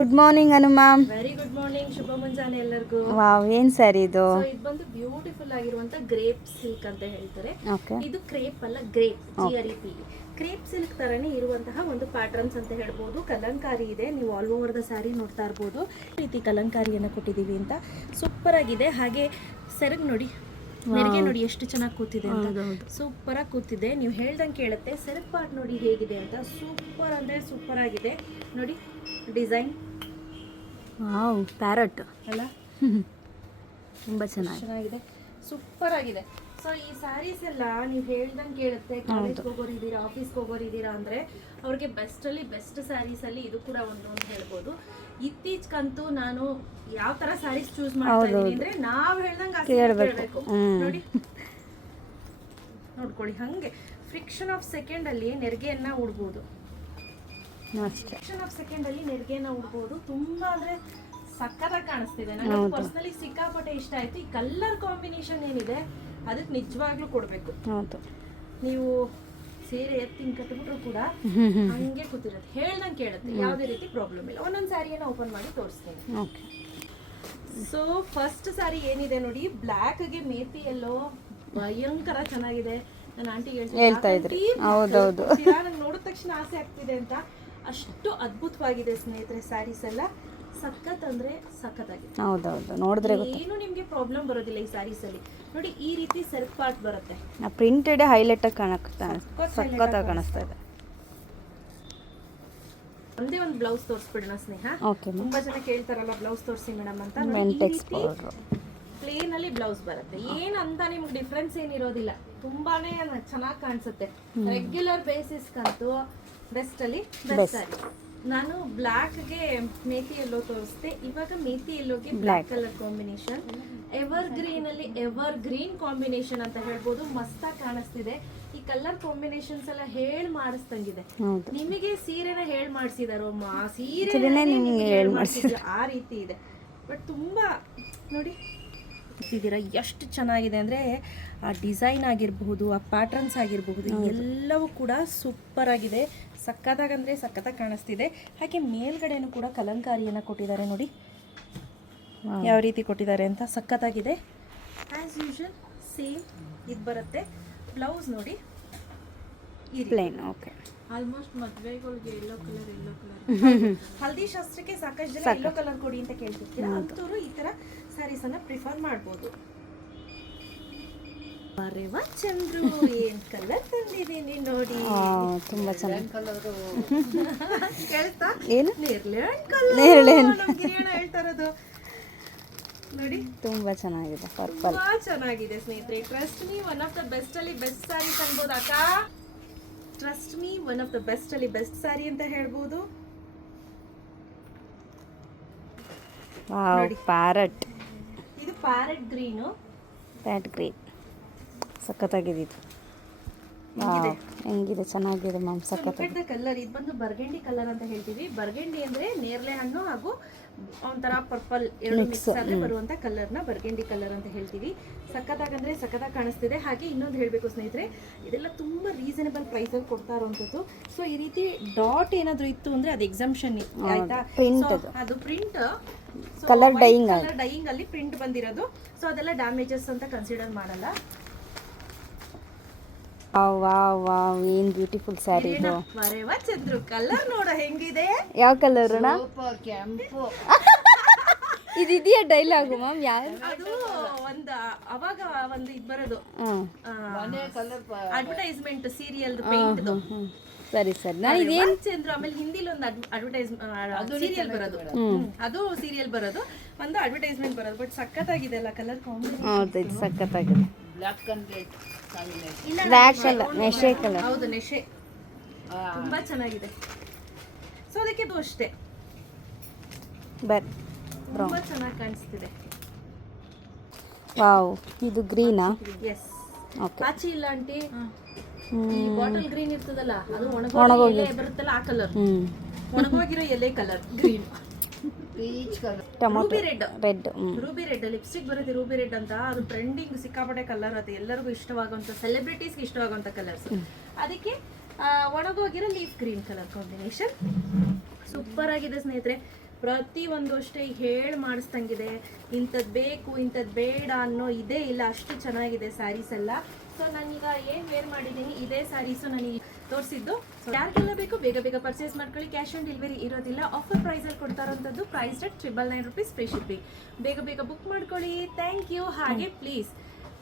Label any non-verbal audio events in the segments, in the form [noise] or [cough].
Good morning Anu ma'am very good morning ಶುಭ ಮುಂಜಾನೆ ಎಲ್ಲರಿಗೂ. Wow ಏನ್ ಸರ್ ಇದು? ಇದು ಬಂದು ಬ್ಯೂಟಿಫುಲ್ ಆಗಿರುವಂತ ಗ್ರೇಪ್ ಸಿಲ್ಕ್ ಅಂತ ಹೇಳ್ತಾರೆ. ಇದು ಕ್ರೇಪ್ ಅಲ್ಲ grape G R P crepe silk ತರನೇ ಇರುವಂತಹ ಒಂದು ಪ್ಯಾಟರ್ನ್ಸ್ ಅಂತ ಹೇಳ್ಬೋದು. ಕಲಂಕಾರಿ ಇದೆ ನೀವು ಆಲ್ ಓವರ್ ದ ಸ್ಯಾರಿ ನೋಡ್ತಾ ಇರ್ಬೋದು. ಈ ರೀತಿ ಕಲಂಕಾರಿಯನ್ನು ಕೊಟ್ಟಿದ್ದೀವಿ ಅಂತ. ಸೂಪರ್ ಆಗಿದೆ. ಹಾಗೆ ಸೆರಗ್ ನೋಡಿ. ನೆರಿಗೆ ನೋಡಿ ಎಷ್ಟು ಚೆನ್ನಾಗಿ ಕೂತಿದೆ ಅಂತ. ಸೂಪರ್ ಆಗಿ ಕೂತಿದೆ. ನೀವು ಹೇಳ್ದಂಗೆ ಕೇಳುತ್ತೆ. ಸೆರಗ್ ಪಾರ್ಟ್ ನೋಡಿ ಹೇಗಿದೆ ಅಂತ. ಸೂಪರ್ ಅಂದ್ರೆ ಸೂಪರ್ ಆಗಿದೆ. ನೋಡಿ ಡಿಸೈನ್ ವಾವ್ ಪ್ಯಾರಟ್ ಅಲ್ಲ? [laughs] ತುಂಬ ಚೆನ್ನಾಗಿ ಚೆನ್ನಾಗಿದೆ. ಸೂಪರ್ ಆಗಿದೆ. ಸೊ ಈ ಸ್ಯಾರೀಸ್ ಎಲ್ಲ ನೀವು ಹೇಳ್ದಂಗೆ ಕೇಳುತ್ತೆ. ಕಾಲೇಜ್ಗೆ ಹೋಗೋರು ಇದ್ದೀರಾ ಆಫೀಸ್ಗೆ ಹೋಗೋರು ಇದ್ದೀರಾ ಅಂದ್ರೆ ಅವ್ರಿಗೆ ಬೆಸ್ಟ್ ಅಲ್ಲಿ ಬೆಸ್ಟ್ ಸ್ಯಾರೀಸ್ ಅಲ್ಲಿ ಇದು ಕೂಡ ಒಂದು ಅಂತ ಹೇಳ್ಬೋದು. ಇತ್ತೀಚೆಗಂತೂ ನಾನು ಯಾವ ತರ ಸ್ಯಾರೀಸ್ ಚೂಸ್ ಮಾಡ್ತಾ ಇದ್ದೀನಿ ಅಂದ್ರೆ ನಾವ್ ಹೇಳ್ದಂಗೆ ಕೇಳ್ಬೇಕು. ನೋಡಿ. [laughs] ನೋಡ್ಕೊಳ್ಳಿ ಹಂಗೆ. ಫ್ರಿಕ್ಷನ್ ಆಫ್ ಸೆಕೆಂಡ್ ಅಲ್ಲಿ ನೆರಿಗೆಯನ್ನ ಉಡ್ಬೋದು ಫ್ರಿಕ್ಷನ್ ಆಫ್ ಸೆಕೆಂಡ್ ಅಲ್ಲಿ ನೆರಿಗೆಯನ್ನ ಉಡ್ಬೋದು. ತುಂಬಾ ಅಂದ್ರೆ ಸಕ್ಕತ್ತಾಗಿ ಕಾಣಿಸ್ತಿದೆ. ನನಗೆ ಪರ್ಸನಲಿ ಸಿಕ್ಕಾಪಟ್ಟೆ ಇಷ್ಟ ಆಯ್ತು. ಈ ಕಲರ್ ಕಾಂಬಿನೇಷನ್ ಏನಿದೆ ಅದಕ್ಕೆ ನಿಜವಾಗ್ಲೂ ಕೊಡ್ಬೇಕು. ನೀವು ಸೀರೆ ಎತ್ತಿ ಹಿಂಗ್ ಕಟ್ಬಿಟ್ರು ಕೂಡ ಹಂಗೆ ಕೂತಿರುತ್ತೆ. ಹೇಳ್ದಂಗೆ ಕೇಳುತ್ತೆ. ಯಾವುದೇ ರೀತಿ ಪ್ರಾಬ್ಲಮ್ ಇಲ್ಲ. ಒಂದೊಂದು ಸ್ಯಾರಿಯನ್ನು ಓಪನ್ ಮಾಡಿ ತೋರಿಸ್ತೀನಿ. ಓಕೆ. ಸೊ ಫಸ್ಟ್ ಸಾರಿ ಏನಿದೆ ನೋಡಿ ಬ್ಲ್ಯಾಕ್ಗೆ ಮೇಪಿ ಎಲ್ಲೋ ಭಯಂಕರ ಚೆನ್ನಾಗಿದೆ. ನನ್ನ ಆಂಟಿ ಹೇಳ್ತಾ ಇದ್ರಿ. ಹೌದೌದು. ನೋಡಿದ ತಕ್ಷಣ ಆಸೆ ಆಗ್ತಿದೆ ಅಂತ. ಅಷ್ಟು ಅದ್ಭುತವಾಗಿದೆ ಸ್ನೇಹಿತರೆ ಸ್ಯಾರೀಸ್ ಎಲ್ಲ. ಸಖತ್ ಅಂದ್ರೆ ಸಖತ್ತಾಗಿದೆ. ಹೌದೌದು ನೋಡಿದ್ರೆ ಏನು ನಿಮ್ಗೆ ಪ್ರಾಬ್ಲಮ್ ಬರೋದಿಲ್ಲ ಈ ಸ್ಯಾರೀಸ್ ಅಲ್ಲಿ. ನೋಡಿ ಈ ರೀತಿ ಸೆಲ್ಫ್ ಪಾರ್ಟ್ ಬರುತ್ತೆ. ನಾ ಪ್ರಿಂಟೆಡ್ ಹೈಲೈಟ್ ಕಾಣಕ್ತಾ ಸಖತ್ತಾಗಿ ಕಾಣಿಸ್ತಾ ಇದೆ. ಒಂದೇ ಒಂದು ಬ್ಲೌಸ್ ತೋರಿಸ್ಬಿಡೋಣ ಸ್ನೇಹ. ಓಕೆ ತುಂಬಾ ಜನ ಕೇಳ್ತಾರಲ್ಲ ಬ್ಲೌಸ್ ತೋರಿಸಿ ಮೇಡಮ್ ಅಂತ. ವೆಂಟೆಕ್ಸ್ ಪೌಡರ್ ಪ್ಲೇನ್ ಅಲ್ಲಿ ಬ್ಲೌಸ್ ಬರುತ್ತೆ. ಏನ್ ಅಂತ ನಿಮ್ಗೆ ಡಿಫ್ರೆನ್ಸ್ ಏನಿರೋದಿಲ್ಲ. ತುಂಬಾನೇ ಚೆನ್ನಾಗಿ ಕಾಣಿಸುತ್ತೆ. ರೆಗ್ಯುಲರ್ ಬೇಸಿಸ್ಗಂತೂ ಬೆಸ್ಟ್ ಅಲ್ಲಿ ಬೆಸ್ಟ್. ಸ್ಯಾರಿ ನಾನು ಬ್ಲ್ಯಾಕ್ಗೆ ಮೇತಿ ಎಲ್ಲೋ ತೋರಿಸ್ದೆ. ಇವಾಗ ಮೇತಿ ಎಲ್ಲೋಗೆ black colour combination. Evergreen ಅಲ್ಲಿ ಎವರ್ ಗ್ರೀನ್ ಕಾಂಬಿನೇಷನ್ ಅಂತ ಹೇಳ್ಬೋದು. ಮಸ್ತಾಗಿ ಕಾಣಿಸ್ತಿದೆ. ಈ ಕಲರ್ ಕಾಂಬಿನೇಷನ್ಸ್ ಎಲ್ಲ ಹೇಳ್ ಮಾಡಿಸ್ದಂಗಿದೆ. ನಿಮಗೆ ಸೀರೆನ ಹೇಳ್ ಮಾಡಿಸಿದಾರೋ ಮಾ ಸೀರೆ ನಿಮ್ಗೆ ಹೇಳ್ ಮಾಡ್ಸಿದ್ರು ಆ ರೀತಿ ಇದೆ. ಬಟ್ ತುಂಬಾ ನೋಡಿ ಇದ್ದೀರಾ ಎಷ್ಟು ಚೆನ್ನಾಗಿದೆ ಅಂದರೆ ಆ ಡಿಸೈನ್ ಆಗಿರಬಹುದು ಆ ಪ್ಯಾಟರ್ನ್ಸ್ ಆಗಿರಬಹುದು ಎಲ್ಲವೂ ಕೂಡ ಸೂಪರ್ ಆಗಿದೆ. ಸಕ್ಕತ್ತಾಗಂದರೆ ಸಕ್ಕತ್ತಾಗಿ ಕಾಣಿಸ್ತಿದೆ. ಹಾಗೆ ಮೇಲ್ಗಡೆನೂ ಕೂಡ ಕಲಂಕಾರಿಯನ್ನು ಕೊಟ್ಟಿದ್ದಾರೆ ನೋಡಿ. ಯಾವ ರೀತಿ ಕೊಟ್ಟಿದ್ದಾರೆ ಅಂತ ಸಕ್ಕತ್ತಾಗಿದೆ. ಆ್ಯಸ್ ಯೂಶಲ್ ಸೇಮ್ ಇದು ಬರುತ್ತೆ. ಬ್ಲೌಸ್ ನೋಡಿ. ಈ ರೀತಿ. Plain okay almost ಮದುವೆಗಳಿಗೆ yellow colour yellow colour haldi ಶಾಸ್ತ್ರಕ್ಕೆ ಸಾಕಷ್ಟು ಜನ ಎಲ್ಲೋ ಕಲರ್ ಕೊಡಿ ಅಂತ ಕೇಳ್ತಿರ್ತೀರಾ? ಅಂತವ್ರು ಈ ತರ ಸ್ಯಾರೀಸ್ ಅನ್ನ ಪ್ರಿಫರ್ ಮಾಡ್ಬೋದು. ಅರೆವ ಚಂದ್ರು ಏನ್ ಕಲರ್ ತಂದಿದ್ದೀನಿ ನೋಡಿ. ತುಂಬಾ ಚೆನ್ನಾಗಿ [laughs] ಕೇಳ್ತಾ? ಏನು? ನೇರ್ಲೆ ನೇರಳೆ ಕಲರ್ ಹೇಳ್ತಾರದು ನೋಡಿ. ತುಂಬಾ ಚೆನ್ನಾಗಿದೆ ಪರ್ಪಲ್ ತುಂಬಾ ಚೆನ್ನಾಗಿದೆ ಸ್ನೇಹಿತರೆ. Trust me one of the best ಅಲ್ಲಿ ಬೆಸ್ಟ್ ಸ್ಯಾರಿ ಅನ್ಬೋದು ಅಕ್ಕ? Trust me one of the best ಅಲ್ಲಿ ಬೆಸ್ಟ್ ಸ್ಯಾರಿ ಅಂತ ಹೇಳ್ಬೋದು. ಪ್ಯಾರಟ್ ಇದು ಪ್ಯಾರೆಟ್ ಗ್ರೀನು. Pat green. ಸಖತ್ತಾಗಿದೆ ಇದು ವಾವ್ ಹೆಂಗಿದೆ? ಚೆನ್ನಾಗಿದೆ ಮ್ಯಾಮ್ ಸಖತ್ತಾಗಿದೆ. ಕಲರ್ ಇದು ಬಂದು ಬರ್ಗೆಂಡಿ ಕಲರ್ ಅಂತ ಹೇಳ್ತೀವಿ. ಬರ್ಗೆಂಡಿ ಅಂದ್ರೆ ನೇರಳೆ ಹಣ್ಣು ಹಾಗೂ ಒಂಥರ ಪರ್ಪಲ್ ಎರಡು ಮಿಕ್ಸ್ ಆದ್ರೆ ಬರುವಂಥ ಕಲರ್ನ ಬರ್ಗೆಂಡಿ ಕಲರ್ ಅಂತ ಹೇಳ್ತೀವಿ. ಸಖತ್ತಾಗಂದರೆ ಸಖತ್ತಾಗಿ ಕಾಣಿಸ್ತಿದೆ. ಹಾಗೆ ಇನ್ನೊಂದು ಹೇಳಬೇಕು ಸ್ನೇಹಿತರೆ ಇದೆಲ್ಲ ತುಂಬಾ ರೀಸನಬಲ್ ಪ್ರೈಸಲ್ಲಿ ಕೊಡ್ತಾ ಇರುವಂಥದ್ದು ಸೊ ಈ ರೀತಿ ಡಾಟ್ ಏನಾದರೂ ಇತ್ತು ಅಂದ್ರೆ ಅದು ಎಕ್ಸಾಮ್ಷನ್ ಆಯ್ತಾ? ಅದು. ಪ್ರಿಂಟ್ ಡೈಯಿಂಗ್ ಕಲರ್ ಡೈಯಿಂಗ್ ಅಲ್ಲಿ ಪ್ರಿಂಟ್ ಬಂದಿರೋದು. ಸೊ ಅದೆಲ್ಲ ಡ್ಯಾಮೇಜಸ್ ಅಂತ ಕನ್ಸಿಡರ್ ಮಾಡಲ್ಲ. ವಾವ್ ವಾವ್ ಏನ್ ಬ್ಯೂಟಿಫುಲ್ ಸ್ಯಾರಿ ಇದು. ಚಂದ್ರು ಕಲರ್ ನೋಡ ಹೆಂಗಿದೆ? ಯಾವ ಕಲರ್ ಅಣ್ಣ? ಇದು ಇದೆಯಾ ಡೈಲಾಗು ಮ್ಯಾಮ್ ಯಾರು? ಅದು ಒಂದ್ ಅವಾಗ ಒಂದು ಇದ್ ಬರೋದು. ಅಡ್ವರ್ಟೈಸ್ಮೆಂಟ್ ಸೀರಿಯಲ್ ಪೇಂಟ್ದು ಸರಿ ಸರಿ. ನಾನು ಇದೇನ್ ಚಂದ್ರು ಆಮೇಲೆ ಹಿಂದಿಲಿ ಒಂದು ಅಡ್ವರ್ಟೈಸ್ ಸೀರಿಯಲ್ ಬರೋದು. ಅದು ಸೀರಿಯಲ್ ಬರೋದು. ಒಂದು ಅಡ್ವರ್ಟೈಸ್ಮೆಂಟ್ ಬರೋದು. ಬಟ್ ಸಖತ್ತಾಗಿದೆ ಅಲ್ಲ ಕಲರ್ ಕಾಂಬಿನೇಷನ್ ಹೌದು ಇದು ಸಖತ್ತಾಗಿದೆ. ಬ್ಲ್ಯಾಕ್ ಅಲ್ಲ ಕಲರ್ ಹೌದು ನೆಶೆ ತುಂಬಾ ಚೆನ್ನಾಗಿದೆ. ಸೊ ಅದಕ್ಕೆ ಇದು ಅಷ್ಟೇ. ಬರ್ ತುಂಬಾ ಚೆನ್ನಾಗಿ ಕಾಣಿಸ್ತಿದೆ. ವಾವ್ ಇದು ಗ್ರೀನಾ? ಎಸ್ ಓಕೆ ಆಚೆ ಇಲ್ಲ ಆಂಟಿ. ಈ ಬಾಟಲ್ ಗ್ರೀನ್ ಇರ್ತದಲ್ಲ ಅದು ಒಣಗೋಗಿ ಎಲೆ ಬರುತ್ತಲ್ಲ ಆ ಕಲರ್ ಒಣಗೋಗಿರೋ ಎಲೆ colour green. Peach ruby red red ruby red lipstick ಬರುತ್ತೆ ರೂಬಿ ರೆಡ್ ಅಂತ. ಅದು ಟ್ರೆಂಡಿಂಗ್ ಸಿಕ್ಕಾಪಟ್ಟೆ ಕಲರ್ ಅದು. ಎಲ್ಲರಿಗೂ ಇಷ್ಟವಾಗುವಂತ ಸೆಲೆಬ್ರಿಟೀಸ್ಗೆ ಇಷ್ಟವಾಗುವಂತ ಕಲರ್ಸ್ ಅದಕ್ಕೆ ಒಣಗೋಗಿರೋ leaf green colour combination super ಆಗಿದೆ ಸ್ನೇಹಿತರೆ. ಪ್ರತಿ ಒಂದು ಅಷ್ಟೇ ಹೇಳಿ ಮಾಡಿಸ್ದಂಗಿದೆ. ಇಂಥದ್ದು ಬೇಕು ಇಂಥದ್ದು ಬೇಡ ಅನ್ನೋ ಇದೇ ಇಲ್ಲ. ಅಷ್ಟು ಚೆನ್ನಾಗಿದೆ ಸ್ಯಾರೀಸ್ ಎಲ್ಲ. ಸೊ ನಾನೀಗ ಏನು ವೇರ್ ಮಾಡಿದ್ದೀನಿ, ಇದೇ ಸ್ಯಾರೀಸು ನನಗೆ ತೋರಿಸಿದ್ದು. ಯಾರಿಗೆಲ್ಲ ಬೇಕು, ಬೇಗ ಬೇಗ ಪರ್ಚೇಸ್ ಮಾಡ್ಕೊಳ್ಳಿ. ಕ್ಯಾಶ್ ಆನ್ ಡೆಲಿವರಿ ಇರೋದಿಲ್ಲ. ಆಫರ್ ಪ್ರೈಸಲ್ಲಿ ಅಲ್ಲಿ ಇರೋಂಥದ್ದು price rate triple nine rupees free shipping ಬೇಗ ಬೇಗ ಬುಕ್ ಮಾಡ್ಕೊಳ್ಳಿ. ಥ್ಯಾಂಕ್ ಯು ಹಾಗೆ ಪ್ಲೀಸ್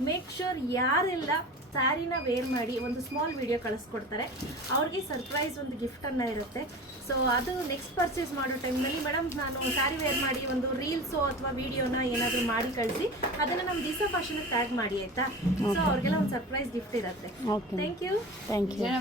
ಮೇಕ್ ಶೋರ್ ಯಾರೆಲ್ಲ ಸ್ಯಾರಿನ ವೇರ್ ಮಾಡಿ ಒಂದು ಸ್ಮಾಲ್ ವಿಡಿಯೋ ಕಳಿಸ್ಕೊಡ್ತಾರೆ. ಅವ್ರಿಗೆ ಸರ್ಪ್ರೈಸ್ ಒಂದು ಗಿಫ್ಟನ್ನು ಇರುತ್ತೆ. ಸೊ ಅದು ನೆಕ್ಸ್ಟ್ ಪರ್ಚೇಸ್ ಮಾಡೋ ಟೈಮ್ನಲ್ಲಿ ಮೇಡಮ್ ನಾನು ಸ್ಯಾರಿ ವೇರ್ ಮಾಡಿ ಒಂದು ರೀಲ್ಸು ಅಥವಾ ವಿಡಿಯೋನ ಏನಾದರೂ ಮಾಡಿ ಕಳಿಸಿ ಅದನ್ನು ನಮ್ಮ ದಿಸಾ ಫ್ಯಾಷನ್ಗೆ ಟ್ಯಾಗ್ ಮಾಡಿ ಆಯಿತಾ? ಸೊ ಅವ್ರಿಗೆಲ್ಲ ಒಂದು ಸರ್ಪ್ರೈಸ್ ಗಿಫ್ಟ್ ಇರುತ್ತೆ. Thank you thank you